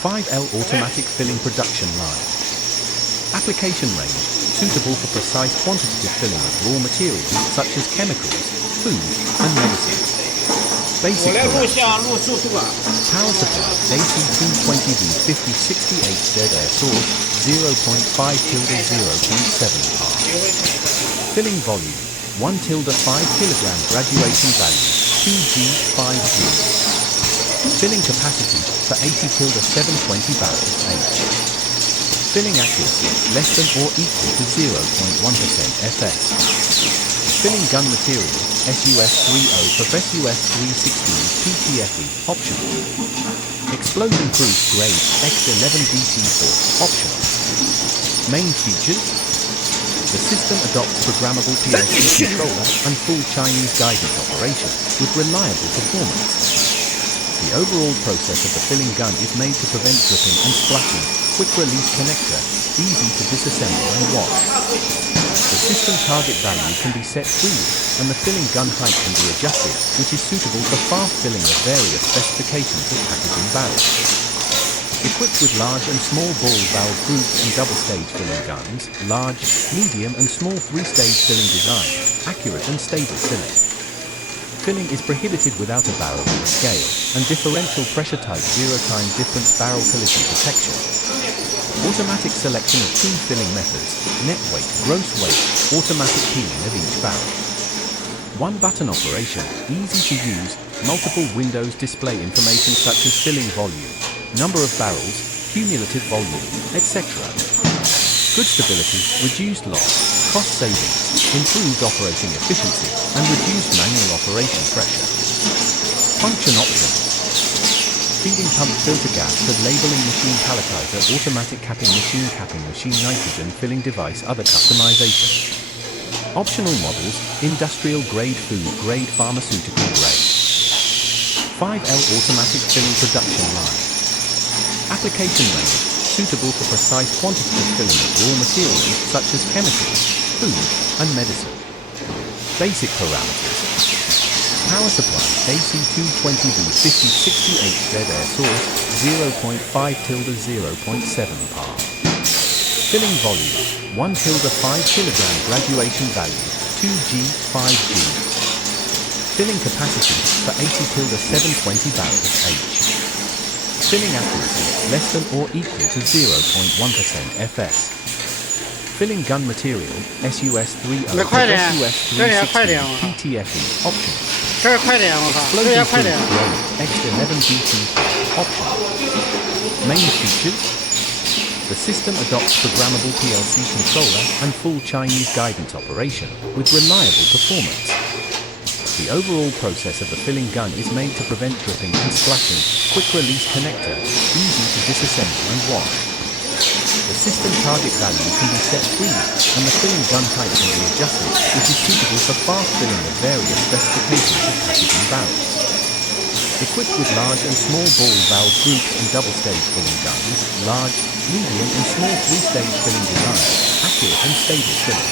5L automatic filling production line. Application range suitable for precise quantitative filling of raw materials such as chemicals, food, and medicine. Basic parameters. Power supply AC 220V 5068Z air source 0.5 tilde 0.7 par. Filling volume 1 tilde 5 kilogram graduation value 2G 5G. Filling capacity for 80 tilde 720 barrels H. Filling accuracy less than or equal to 0.1% FS. Filling gun material SUS-30 for SUS-316 PTFE optional. Explosion proof grade X11BT4 optional. Main features: the system adopts programmable PLC controller and full Chinese guidance operation with reliable performance. The overall process of the filling gun is made to prevent dripping and splashing, quick release connector, easy to disassemble and wash. The system target value can be set freely, and the filling gun height can be adjusted, which is suitable for fast filling of various specifications of packaging barrels. Equipped with large and small ball valve groups and double-stage filling guns, large, medium and small three-stage filling design, accurate and stable filling. Filling is prohibited without a barrel or scale, and differential pressure type 0-time difference barrel collision protection. Automatic selection of two filling methods, net weight, gross weight, automatic peeling of each barrel. One button operation, easy to use, multiple windows display information such as filling volume, number of barrels, cumulative volume, etc. Good stability, reduced loss, cost savings, improved operating efficiency, and reduced manual operation pressure. Function options. Feeding pump filter gas for labeling machine palletizer, automatic capping machine nitrogen filling device, other customization. Optional models, industrial grade, food grade, pharmaceutical grade. 5L automatic filling production line. Application range suitable for precise quantitative filling of raw materials such as chemicals, food, and medicine. Basic parameters. Power supply AC 220V 5068Z air source 0.5 tilde 0.7 par. Filling volume 1 tilde 5 kilogram graduation value 2G 5G. Filling capacity for 80 tilde 720 barrels H. Filling accuracy less than or equal to 0.1% FS. Filling gun material SUS-30 SUS-316 PTFE optional. Explosion proof grade X11BT optional. Main features: the system adopts programmable PLC controller and full Chinese guidance operation with reliable performance. The overall process of the filling gun is made to prevent dripping and splashing, quick release connector, easy to disassemble and wash. The system target value can be set freely, and the filling gun height can be adjusted, which is suitable for fast filling of various specifications of packaging barrels. Equipped with large and small ball valve groups and double-stage filling guns, large, medium and small three-stage filling design, accurate and stable filling.